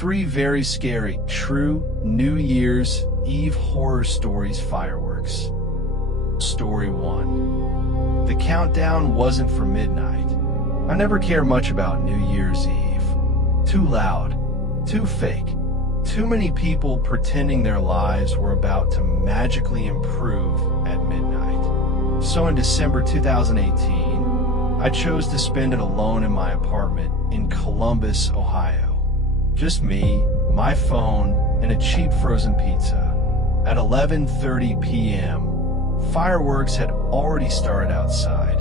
3 very scary, true New Year's Eve horror stories fireworks. Story 1. The countdown wasn't for midnight. I never care much about New Year's Eve. Too loud, too fake, too many people pretending their lives were about to magically improve at midnight. So in December 2018, I chose to spend it alone in my apartment in Columbus, Ohio. Just me, my phone, and a cheap frozen pizza. At 11:30 p.m., fireworks had already started outside.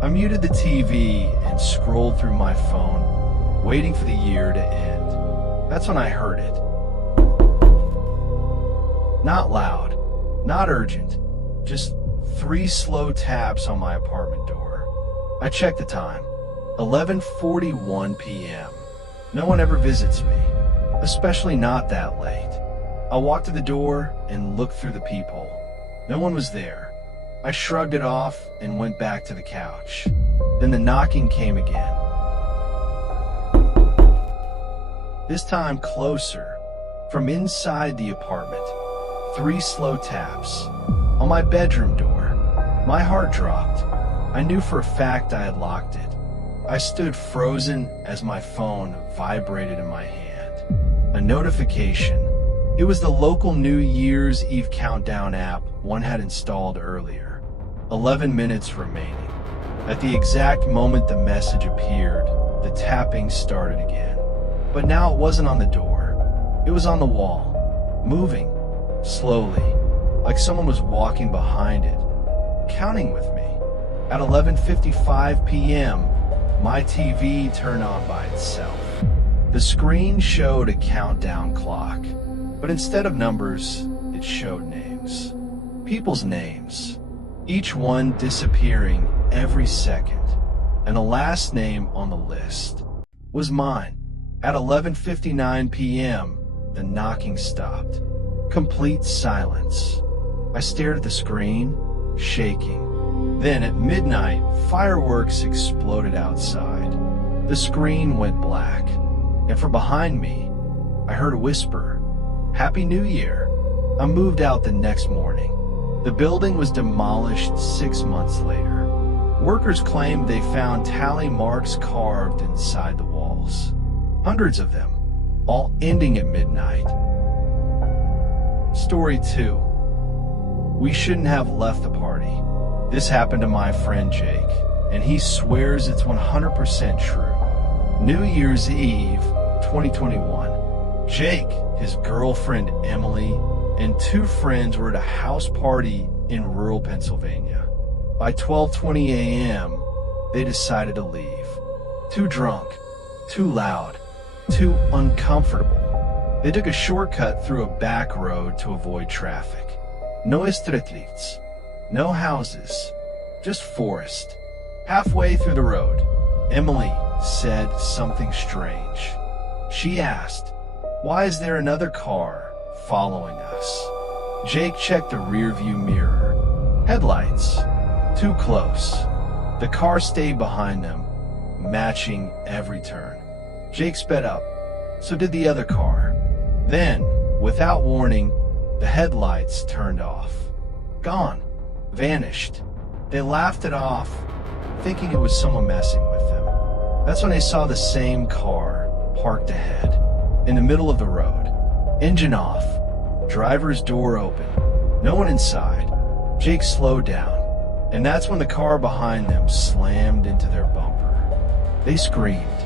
I muted the TV and scrolled through my phone, waiting for the year to end. That's when I heard it. Not loud, not urgent, just 3 slow taps on my apartment door. I checked the time, 11:41 p.m. No one ever visits me, especially not that late. I walked to the door and looked through the peephole. No one was there. I shrugged it off and went back to the couch. Then the knocking came again. This time closer, from inside the apartment. 3 slow taps. On my bedroom door. My heart dropped. I knew for a fact I had locked it. I stood frozen as my phone vibrated in my hand. A notification. It was the local New Year's Eve countdown app one had installed earlier. 11 minutes remaining. At the exact moment the message appeared, the tapping started again. But now it wasn't on the door. It was on the wall, moving, slowly, like someone was walking behind it, counting with me. At 11:55 p.m., my TV turned on by itself. The screen showed a countdown clock, but instead of numbers, it showed names. People's names, each one disappearing every second, and the last name on the list was mine. At 11:59 p.m., the knocking stopped. Complete silence. I stared at the screen, shaking. Then at midnight, fireworks exploded outside. The screen went black, and from behind me, I heard a whisper, "Happy New Year." I moved out the next morning. The building was demolished 6 months later. Workers claimed they found tally marks carved inside the walls. Hundreds of them, all ending at midnight. Story 2. We shouldn't have left the party. This happened to my friend Jake, and he swears it's 100% true. New Year's Eve, 2021. Jake, his girlfriend Emily, and 2 friends were at a house party in rural Pennsylvania. By 12:20 a.m., they decided to leave. Too drunk, too loud, too uncomfortable. They took a shortcut through a back road to avoid traffic. No streetlights, no houses, just forest. Halfway through the road, Emily said something strange. She asked, "Why is there another car following us?" Jake checked the rearview mirror. Headlights, too close. The car stayed behind them, matching every turn. Jake sped up, so did the other car. Then, without warning, the headlights turned off. Gone. Vanished. They laughed it off, thinking it was someone messing with them. That's when they saw the same car parked ahead, in the middle of the road. Engine off. Driver's door open. No one inside. Jake slowed down, and that's when the car behind them slammed into their bumper. They screamed.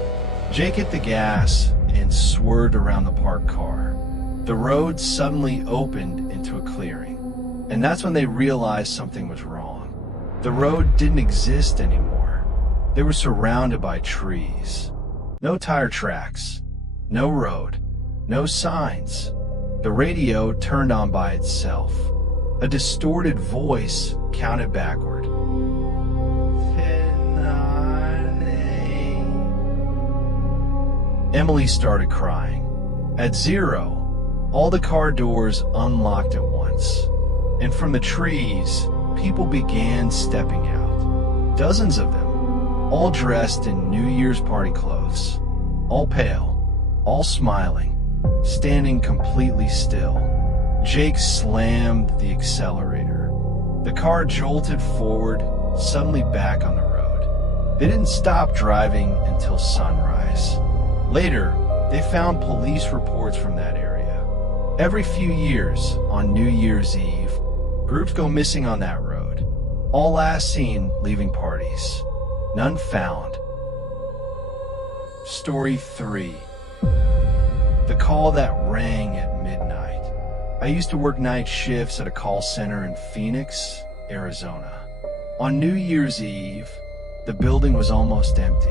Jake hit the gas and swerved around the parked car. The road suddenly opened into a clearing, and that's when they realized something was wrong. The road didn't exist anymore. They were surrounded by trees. No tire tracks, no road, no signs. The radio turned on by itself. A distorted voice counted backward. Emily started crying. At 0, all the car doors unlocked at once, and from the trees, people began stepping out. Dozens of them, all dressed in New Year's party clothes, all pale, all smiling, standing completely still. Jake slammed the accelerator. The car jolted forward, suddenly back on the road. They didn't stop driving until sunrise. Later, they found police reports from that area. Every few years, on New Year's Eve, groups go missing on that road. All last seen leaving parties. None found. Story 3. The call that rang at midnight. I used to work night shifts at a call center in Phoenix, Arizona. On New Year's Eve, the building was almost empty.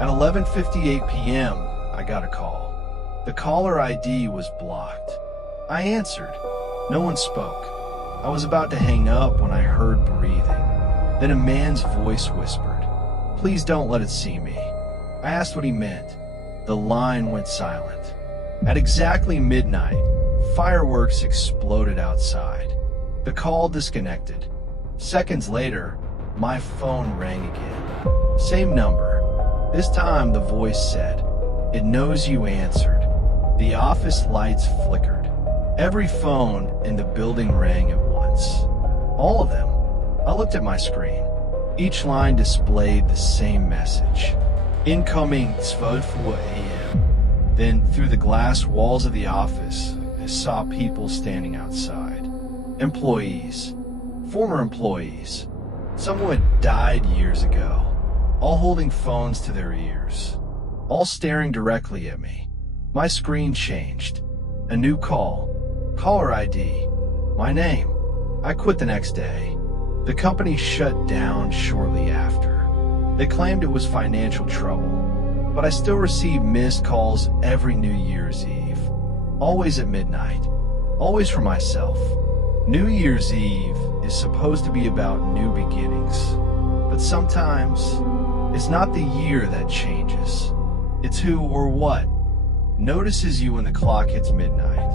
At 11:58 p.m., I got a call. The caller ID was blocked. I answered. No one spoke. I was about to hang up when I heard breathing. Then a man's voice whispered, "Please don't let it see me." I asked what he meant. The line went silent. At exactly midnight, fireworks exploded outside. The call disconnected. Seconds later, my phone rang again. Same number. This time the voice said, "It knows you answered." The office lights flickered. Every phone in the building rang at once. All of them. I looked at my screen. Each line displayed the same message. Incoming 12 a.m. Then, through the glass walls of the office, I saw people standing outside. Employees. Former employees. Some who had died years ago. All holding phones to their ears. All staring directly at me. My screen changed. A new call. Caller ID. My name. I quit the next day. The company shut down shortly after. They claimed it was financial trouble, but I still received missed calls every New Year's Eve. Always at midnight. Always for myself. New Year's Eve is supposed to be about new beginnings, but sometimes it's not the year that changes. It's who or what notices you when the clock hits midnight.